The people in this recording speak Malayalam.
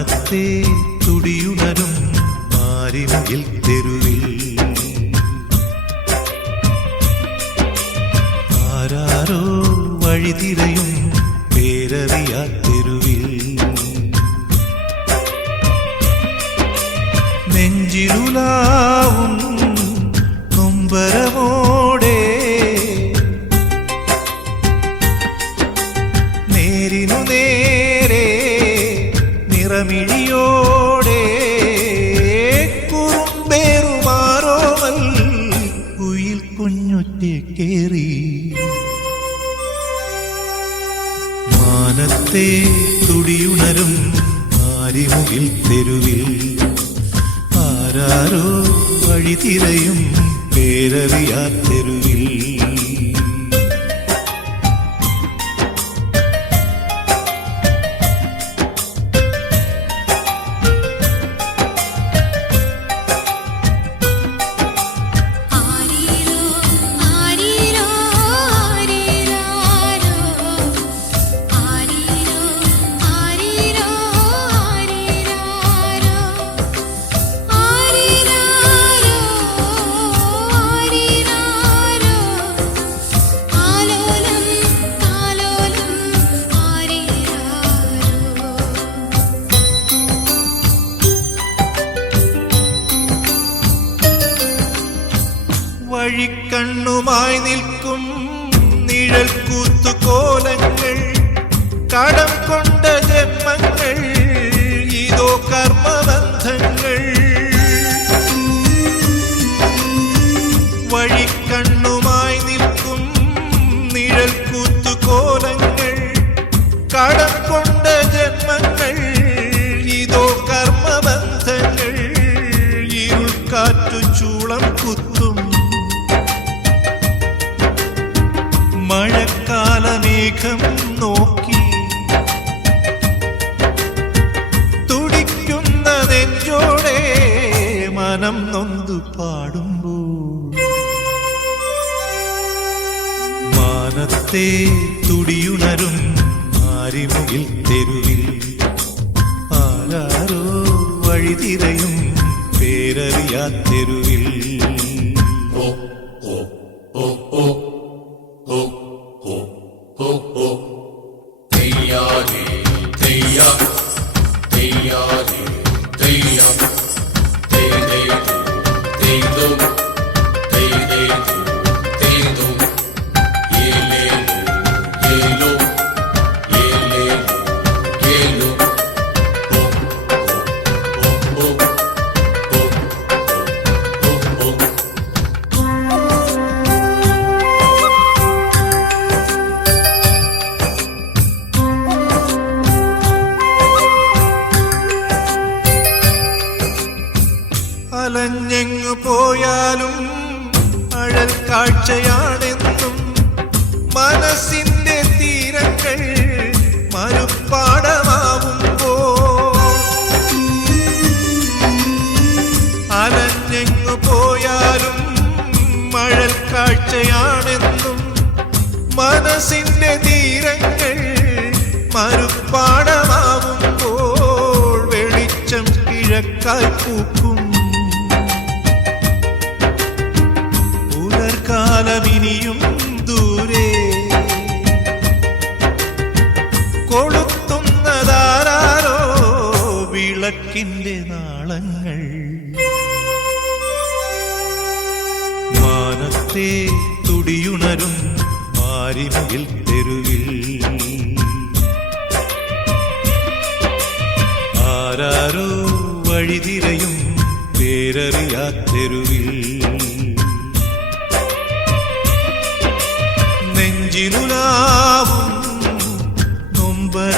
മാനത്തെ തുടിയുണരും മാരിമുകിൽ തെരുവിൽ ആരാരോ വഴിതിരയും പേരറിയാ തെരുവിൽ നെഞ്ചിലുലാവും നൊമ്പരമോടെ നേരിനു നേരെ നിറമിഴിയോടെ കുറുമ്പേറുമാറോമൽ കുയിൽ കുഞ്ഞൊറ്റേറി മാനത്തെ തുടിയുണരും മാരിമുകിൽ തെരുവിൽ ആരാരോ വഴിതിരയും പേരറിയാ തെരുവിൽ വഴിക്കണ്ണുമായി നിൽക്കും നിഴൽ കൂത്തുകോലങ്ങൾ കടം കൊണ്ട ജന്മങ്ങൾ ഇതോ കർമ്മബന്ധങ്ങൾ വഴിക്കണ്ണുമായി നിൽക്കും നിഴൽ കൂത്തുകോലങ്ങൾ കടം കൊണ്ട ജന്മങ്ങൾ ഇതോ കർമ്മബന്ധങ്ങൾ ഇരുൾ കാറ്റു ചൂളം കുത്തും മഴക്കാലമേഘം നോക്കി തുടിക്കുന്ന നെഞ്ചോടെ മനം നൊന്തു പാടുമ്പോൾ മാനത്തെ തുടിയുണരും മാരിമുകിൽ തെരുവിൽ ആരാരോ വഴിതിരയും പേരറിയാ തെരുവിൽ അലഞ്ഞെങ്ങു പോയാലും അഴൽ കാഴ്ചയാണെന്നും മനസ്സിന്റെ തീരങ്ങൾ മരുപ്പാടമാവുമ്പോ അലഞ്ഞെങ്ങു പോയാലും അഴൽ കാഴ്ചയാണെന്നും മനസ്സിന്റെ തീരങ്ങൾ മരുപ്പാടമാവുമ്പോൾ വെളിച്ചം കിഴക്കായി പൂക്കും കാലമിനിയും ദൂരെ കൊളുത്തുന്നതാരോ വിളക്കിന്റെ നാളങ്ങൾ മാനത്തെ തുടിയുണരും മാരിമുകിൽ തെരുവിൽ ആരാരോ വഴിതിരയും പേരറിയാ തെരുവിൽ നെഞ്ചിലുലാവും നൊമ്പര